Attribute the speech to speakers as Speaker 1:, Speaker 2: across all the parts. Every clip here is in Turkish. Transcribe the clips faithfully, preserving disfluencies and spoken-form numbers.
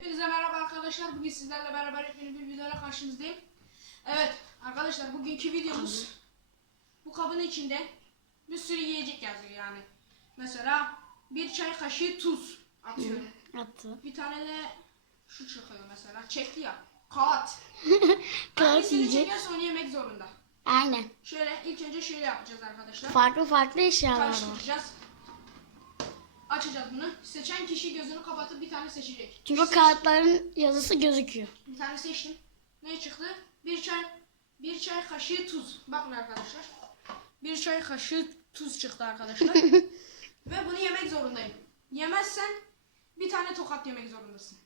Speaker 1: Hepinize merhaba arkadaşlar. Bugün sizlerle beraber yepyeni bir videoyla karşınızdayım. Evet arkadaşlar, bugünkü videomuz bu kabın içinde bir sürü yiyecek yazıyor yani. Mesela bir çay kaşığı tuz atıyorum.
Speaker 2: Attı.
Speaker 1: Bir tane de şu çıkıyor mesela. Çekti ya. Kağıt.
Speaker 2: Kağıt
Speaker 1: Hangisini
Speaker 2: yiyecek.
Speaker 1: çekerse onu yemek zorunda.
Speaker 2: Aynen.
Speaker 1: Şöyle ilk önce şöyle yapacağız arkadaşlar.
Speaker 2: Farklı farklı eşyalar var.
Speaker 1: Karıştıracağız. Açacağız bunu. Seçen kişi gözünü kapatıp bir tane seçecek.
Speaker 2: Çünkü o
Speaker 1: Seç-
Speaker 2: kağıtların yazısı gözüküyor.
Speaker 1: Bir tane seçtim. Ne çıktı? Bir çay bir çay kaşığı tuz. Bakın arkadaşlar. Bir çay kaşığı tuz çıktı arkadaşlar. Ve bunu yemek zorundayım. Yemezsen bir tane tokat yemek zorundasın.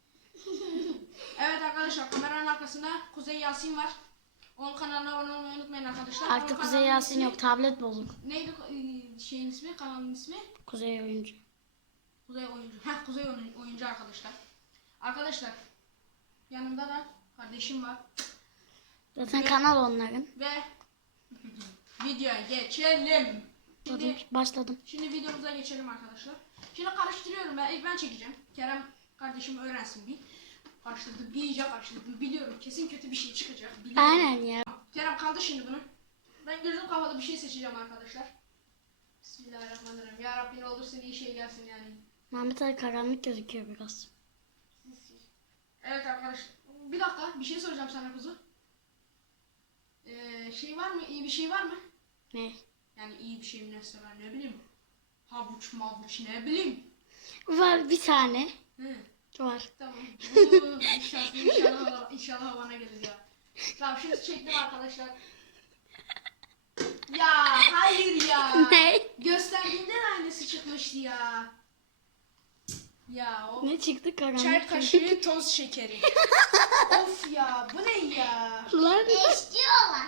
Speaker 1: Evet arkadaşlar, kameranın arkasında Kuzey Yasin var. Onun kanalına abone olmayı unutmayın arkadaşlar.
Speaker 2: Artık
Speaker 1: Onun
Speaker 2: Kuzey
Speaker 1: kanalının
Speaker 2: Yasin
Speaker 1: ismi-
Speaker 2: yok. Tablet bozuk.
Speaker 1: Neydi e, şeyin ismi? Kanalın ismi?
Speaker 2: Kuzey oyuncu.
Speaker 1: Kuzey oyuncu. Heh, Kuzey oyun- oyuncu arkadaşlar. Arkadaşlar, yanımda da kardeşim var.
Speaker 2: Zaten
Speaker 1: Ve-
Speaker 2: kanal onların.
Speaker 1: Ve videoya geçelim.
Speaker 2: Başladım.
Speaker 1: Şimdi,
Speaker 2: Başladım.
Speaker 1: şimdi videomuza geçelim arkadaşlar. Şimdi karıştırıyorum ben. İlk ben çekeceğim. Kerem kardeşim öğrensin bir. Karıştırdım. İyice karıştırdım. Biliyorum kesin kötü bir şey çıkacak. Biliyorum.
Speaker 2: Aynen ya.
Speaker 1: Kerem kaldı şimdi bunu. Ben gözüm kapalı bir şey seçeceğim arkadaşlar. Bismillahirrahmanirrahim. Ya Rabbi ne olursun iyi şey gelsin yani.
Speaker 2: Mehmet Ali karanlık gözüküyor biraz.
Speaker 1: Evet arkadaşlar. Bir dakika bir şey soracağım sana kuzu. Ee, şey var mı? İyi bir şey var mı?
Speaker 2: Ne?
Speaker 1: Yani iyi bir şey mi mesela, ne bileyim. Havuç mavuç ne bileyim.
Speaker 2: Var bir tane.
Speaker 1: Hı,
Speaker 2: Var.
Speaker 1: tamam. Oo, inşallah, inşallah, inşallah havana gelir ya. Tamam şimdi çektim arkadaşlar. Ya hayır ya.
Speaker 2: Ne?
Speaker 1: Gösterdiğinden aynısı çıkmıştı ya. Ya o
Speaker 2: Ne çıktı karanlık?
Speaker 1: çay kaşığı toz şekeri. Of ya, bu ne ya?
Speaker 2: Lan.
Speaker 3: İstiyorlar.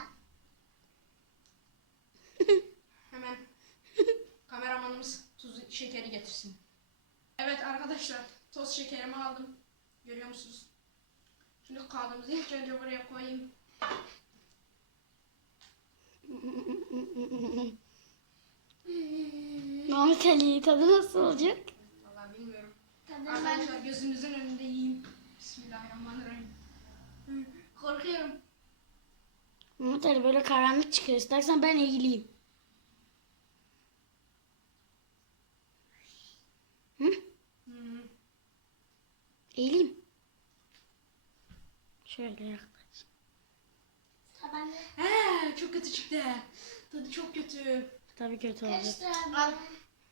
Speaker 1: Hemen kameramanımız tuz şekeri getirsin. Evet arkadaşlar, toz şekerimi aldım. Görüyor musunuz? Şimdi kağıdımızı ilk önce buraya koyayım.
Speaker 2: Mehmet Ali tadı nasıl olacak?
Speaker 1: Vallahi bilmiyorum.
Speaker 3: Tadından
Speaker 1: Arkadaşlar gözünüzün önünde yiyeyim. Bismillahirrahmanirrahim. Hı, korkuyorum.
Speaker 2: Mehmet Ali böyle karanlık çıkıyor. İstersen ben eğileyim. Hı?
Speaker 1: Hı.
Speaker 2: Eğileyim. Şöyle yaklaş.
Speaker 3: tabanlı
Speaker 1: He, çok kötü çıktı. Tadı çok kötü.
Speaker 2: Tabii kötü olacak.
Speaker 3: karıştır
Speaker 1: Al.
Speaker 3: abi.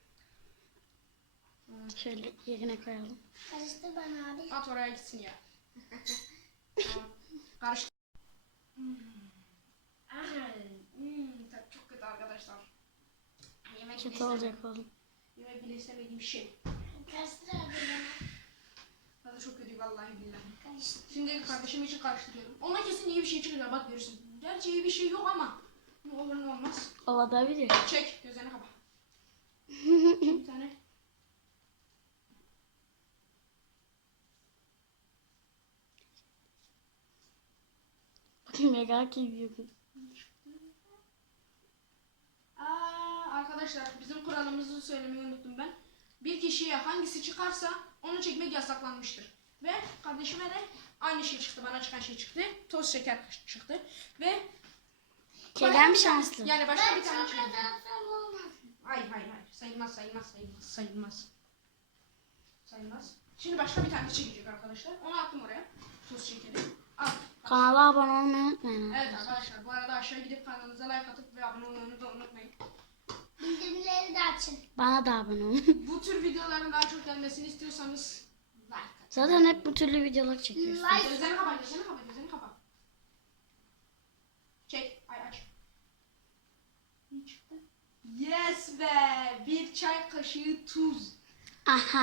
Speaker 2: Şöyle yerine koyalım.
Speaker 3: Karıştır bana abi.
Speaker 1: At oraya gitsin ya. Tamam. Karıştı. Hmm. Ay, hmm, tadı çok kötü arkadaşlar. Yemek bile
Speaker 2: Kötü
Speaker 1: istemem-
Speaker 2: olacak oğlum.
Speaker 1: Yemek bile istemediğim şey.
Speaker 3: Karıştır abi bana.
Speaker 1: Tadı çok kötü vallahi billahi.
Speaker 3: Karıştır.
Speaker 1: Şimdi kardeşim için karıştırıyorum. Ona kesin iyi bir şey çıkacak, bak görürsün. Gerçi iyi bir şey yok ama ne olur ne olmaz.
Speaker 2: Olabilir.
Speaker 1: Çek gözlerini kapa. Çek bir tane.
Speaker 2: Merak ediyorum.
Speaker 1: Aa, arkadaşlar bizim kuralımızı söylemeyi unuttum ben. Bir kişiye hangisi çıkarsa onu çekmek yasaklanmıştır. Ve kardeşime de aynı şey çıktı, bana çıkan şey çıktı. Toz şeker çıktı. Ve
Speaker 2: Kerem şanslı.
Speaker 1: yani başka bir
Speaker 3: Ben
Speaker 1: tane
Speaker 3: çok
Speaker 1: çıktı.
Speaker 3: kadarsam olmaz.
Speaker 1: Hayır hayır hayır. Sayılmaz sayılmaz sayılmaz sayılmaz. Sayılmaz. Şimdi başka bir tane çekecek arkadaşlar. Onu attım oraya. Toz şekeri. Al.
Speaker 2: Kanala abone olmayı unutmayın.
Speaker 1: Evet arkadaşlar, bu arada aşağı gidip kanalımıza like atıp ve abone olmayı da unutmayın.
Speaker 3: Bildirimleri de açın.
Speaker 2: Bana da abone olun.
Speaker 1: Bu tür videoların daha çok gelmesini istiyorsanız like atın.
Speaker 2: Zaten hep bu türlü videolar çekiyoruz.
Speaker 3: Like.
Speaker 1: Gözlerini kapa, gözlerini kapa, gözlerini kapa. Çek, ay aç. Ne çıktı? Yes be! Bir çay kaşığı tuz.
Speaker 2: Aha.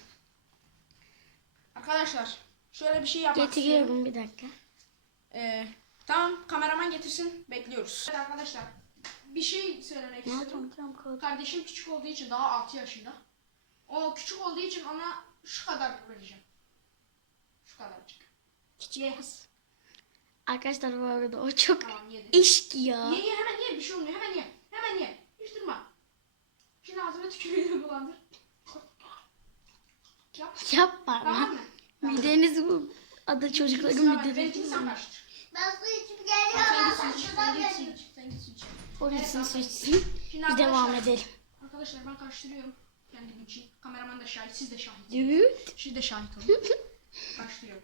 Speaker 1: Arkadaşlar, şöyle bir şey yapmak istiyorum.
Speaker 2: Getiriyorum bir dakika.
Speaker 1: Ee, tamam, kameraman getirsin, bekliyoruz. Evet arkadaşlar, bir şey söylemek
Speaker 2: Ne
Speaker 1: istiyorum.
Speaker 2: yapacağım kod?
Speaker 1: Kardeşim küçük olduğu için, daha altı yaşında. O küçük olduğu için ona şu kadar vereceğim. Şu kadarcık. Yes.
Speaker 2: Arkadaşlar bu arada o çok
Speaker 1: Tamam, yedi.
Speaker 2: işki ya.
Speaker 1: Ye ye, hemen ye, bir şey olmuyor, hemen ye. Hemen ye. Hiç durma. Şimdi ağzına tükürüğünü bulandır. Yap.
Speaker 2: Yapma
Speaker 1: Tamam
Speaker 2: lan.
Speaker 1: mı?
Speaker 2: Mideniz bu. Adı çocukların
Speaker 1: Sıra bende.
Speaker 2: midesi.
Speaker 1: Benimkini sen karıştır.
Speaker 3: Ben su içip
Speaker 1: Sen
Speaker 3: geliyorum.
Speaker 1: git su iç.
Speaker 3: Ben
Speaker 1: Sen git su
Speaker 3: geliyorum.
Speaker 1: iç. Sen git su iç.
Speaker 2: O
Speaker 1: Evet,
Speaker 2: gitsin su
Speaker 1: arkadaşlar.
Speaker 2: içsin.
Speaker 1: Şimdi
Speaker 2: Biz devam
Speaker 1: arkadaşlar-
Speaker 2: edelim.
Speaker 1: Arkadaşlar ben karıştırıyorum. Kendim için. Kameraman da şahit. Siz de şahit.
Speaker 2: Düğüt.
Speaker 1: Siz de şahit olun. Karıştırıyorum.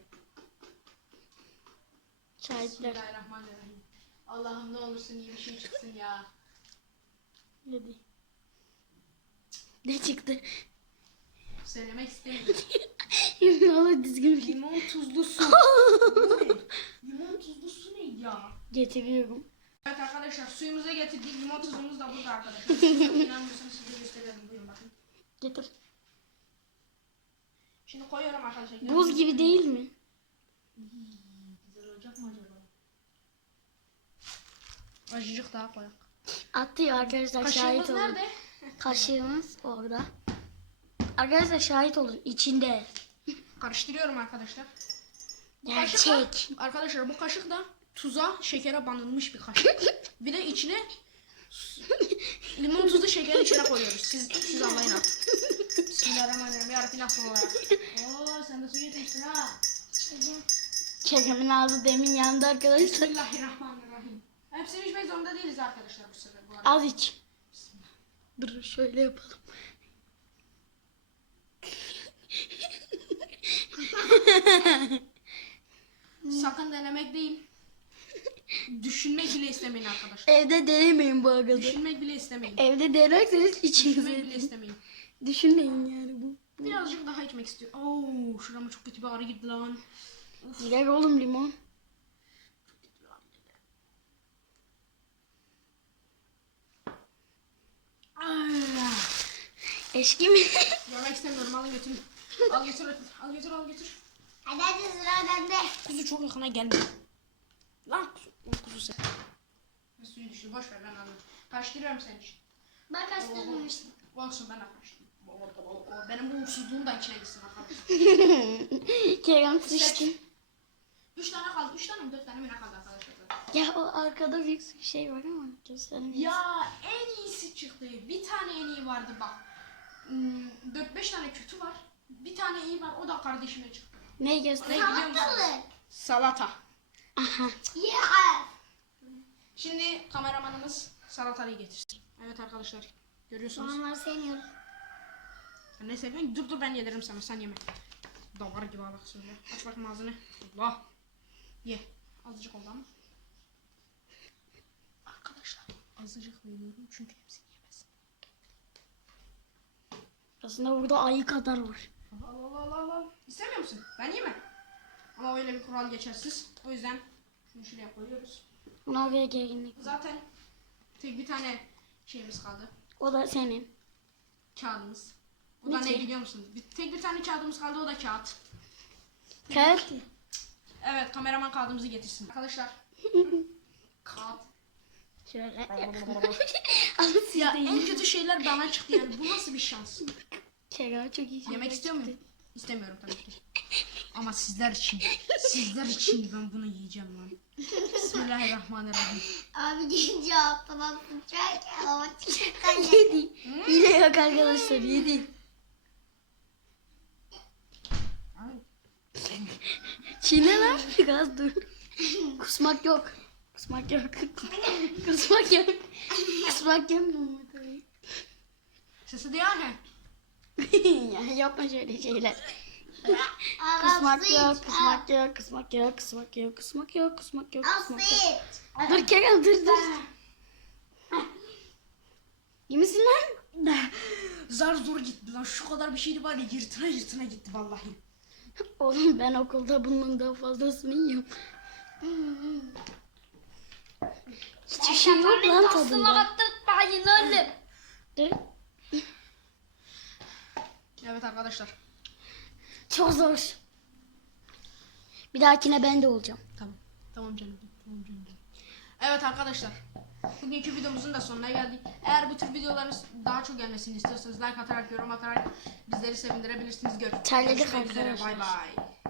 Speaker 2: Şahitler.
Speaker 1: Bismillahirrahmanirrahim. Allah'ım ne olursun iyi bir şey çıksın ya.
Speaker 2: Hadi. Ne çıktı?
Speaker 1: Söylemek istemiyorum.
Speaker 2: ne olur düzgün bir şey.
Speaker 1: Limon tuzlu su. Bu ne? Limon tuzlu su ne ya?
Speaker 2: Getiriyorum.
Speaker 1: Evet arkadaşlar suyumuza getirdik. Limon tuzumuz da burada arkadaşlar. İnanmıyorsanız size gösterelim. Buyurun bakın.
Speaker 2: Getir.
Speaker 1: Şimdi koyuyorum arkadaşlar.
Speaker 2: Buz gibi değil mi?
Speaker 1: Güzel olacak mı acaba? Azıcık daha koyak.
Speaker 2: Atıyor arkadaşlar, şahit
Speaker 1: Kaşığımız
Speaker 2: olun.
Speaker 1: nerede?
Speaker 2: Kaşığımız orada. Arkadaşlar şahit olun. İçinde.
Speaker 1: Karıştırıyorum arkadaşlar. Bu kaşık da-
Speaker 2: Gerçek.
Speaker 1: arkadaşlar bu kaşık da tuza, şekere banılmış bir kaşık. Bir de içine limon tuzlu şekeri içine koyuyoruz. Siz siz anlayın artık. Bismillahirrahmanirrahim. Yarabbim nasıl olarak. Oo sen de su getirmişsin ha.
Speaker 2: Kerem'in ağzı demin yandı arkadaşlar.
Speaker 1: Bismillahirrahmanirrahim. Hepsini içmek zorunda değiliz arkadaşlar bu sefer. Bu arada.
Speaker 2: Az iç. Dur şöyle yapalım.
Speaker 1: Sakın denemek değil. Düşünmek bile istemeyin arkadaşlar.
Speaker 2: Evde denemeyin bu arada.
Speaker 1: Düşünmek bile istemeyin.
Speaker 2: Evde denerseniz
Speaker 1: Düşünmek
Speaker 2: içinize.
Speaker 1: bile istemeyin.
Speaker 2: Düşünmeyin yani bu.
Speaker 1: Birazcık daha içmek istiyorum. Oo, şurama çok kötü bir ağrı girdi lan.
Speaker 2: Gider oğlum limon.
Speaker 1: Ay,
Speaker 2: Eşki mi?
Speaker 1: görmek istemiyorum. Alın götürün. Al götür, götür. Al götür, al götür.
Speaker 3: Hadi hadi sıra bende.
Speaker 1: Kuzu çok yakına gelme. Lan kuzu, lan kuzu sen. Ne suyu düştü, boş ver ben alırım. Karıştırıyorum senin için.
Speaker 3: Ben kastırmıştım.
Speaker 1: Olsun ben de karıştırayım. Benim bu uğursuzluğum da içine gitsin arkadaşlar.
Speaker 2: Kerem
Speaker 1: Seç.
Speaker 2: sıçtı.
Speaker 1: Üç tane kaldı, üç tane mi dört tane mi ne kaldı arkadaşlar?
Speaker 2: Ya o arkada bir şey var ama göstermeyiz.
Speaker 1: Ya en iyisi çıktı. Bir tane en iyi vardı bak. Hmm, dört beş tane kötü var. Bir tane iyi var, o da kardeşime çıktı.
Speaker 2: Ne
Speaker 1: Ne
Speaker 2: göster?
Speaker 1: biliyor musunuz?
Speaker 3: Salatalık.
Speaker 1: Salata.
Speaker 2: Aha.
Speaker 3: Yeah.
Speaker 1: Şimdi kameramanımız salatalıyı getirsin. Evet arkadaşlar, görüyorsunuz.
Speaker 3: Soğanları sevmiyorum.
Speaker 1: Sen ne seviyorsun? Dur dur ben yedirim sana, sen yeme. Davar gibi bak söyle. Aç bakayım ağzını. Allah. Ye. Azıcık oldu ama. Arkadaşlar azıcık veriyorum çünkü hepsini yemez.
Speaker 2: Aslında burada ayı kadar var.
Speaker 1: Al al al al al. İstemiyor musun? Ben yemem. Ama öyle bir kural geçersiz. O yüzden şunu şuraya koyuyoruz.
Speaker 2: Ona bir gelinlik.
Speaker 1: Zaten tek bir tane şeyimiz kaldı.
Speaker 2: O da senin.
Speaker 1: Kağıdımız. O
Speaker 2: Ne
Speaker 1: da ne
Speaker 2: ki?
Speaker 1: biliyor musunuz? Bir, tek bir tane kağıdımız kaldı, o da kağıt.
Speaker 2: Kağıt.
Speaker 1: Evet, kameraman kağıdımızı getirsin. Arkadaşlar. Kağıt.
Speaker 2: Şöyle. Ama siz
Speaker 1: Ya
Speaker 2: de
Speaker 1: en
Speaker 2: yiyin.
Speaker 1: kötü şeyler bana çıktı yani. Bu nasıl bir şans?
Speaker 2: Kerem çok iyi.
Speaker 1: Yemek istiyor muyum? İstemiyorum tabii ki. Ama sizler için. Sizler için ben bunu yiyeceğim lan. Bismillahirrahmanirrahim.
Speaker 3: Abi gelince altından sıçrar ki ama çıkartan
Speaker 2: Yedi. Hile yok arkadaşlar, yedi. Çiğne lan. Biraz dur. Kusmak yok. Kusmak yok. Kusmak yok. Kusmak yok.
Speaker 1: Sesi duyar mı?
Speaker 2: ya yapma şöyle şeyler.
Speaker 3: Al
Speaker 2: Kısmak
Speaker 3: su
Speaker 2: yok,
Speaker 3: iç,
Speaker 2: kısmak yok, kısmak yok, kısmak yok, kısmak yok, kısmak yok,
Speaker 3: Al
Speaker 2: kısmak
Speaker 3: su
Speaker 2: yok.
Speaker 3: iç.
Speaker 2: Dur Kerem, dur dur. İyi misin lan?
Speaker 1: Zar zor gitti lan. Şu kadar bir şeydi var ya, yırtına yırtına gitti vallahi.
Speaker 2: Oğlum ben okulda bunun daha fazlasını yiyorum. Hiçbir şey yok lan tadında.
Speaker 3: attırtmayın oğlum.
Speaker 2: Dur.
Speaker 1: Evet arkadaşlar.
Speaker 2: Çok zor. Bir dahakine ben de olacağım.
Speaker 1: Tamam. Tamam canım. Tamam canım. Evet arkadaşlar. Bugünkü videomuzun da sonuna geldik. Eğer bu tür videoların daha çok gelmesini istiyorsanız like atarak, yorum atarak bizleri sevindirebilirsiniz. Gör
Speaker 2: Terledik
Speaker 1: Görüşmek üzere.
Speaker 2: arkadaşlar.
Speaker 1: Bay bay.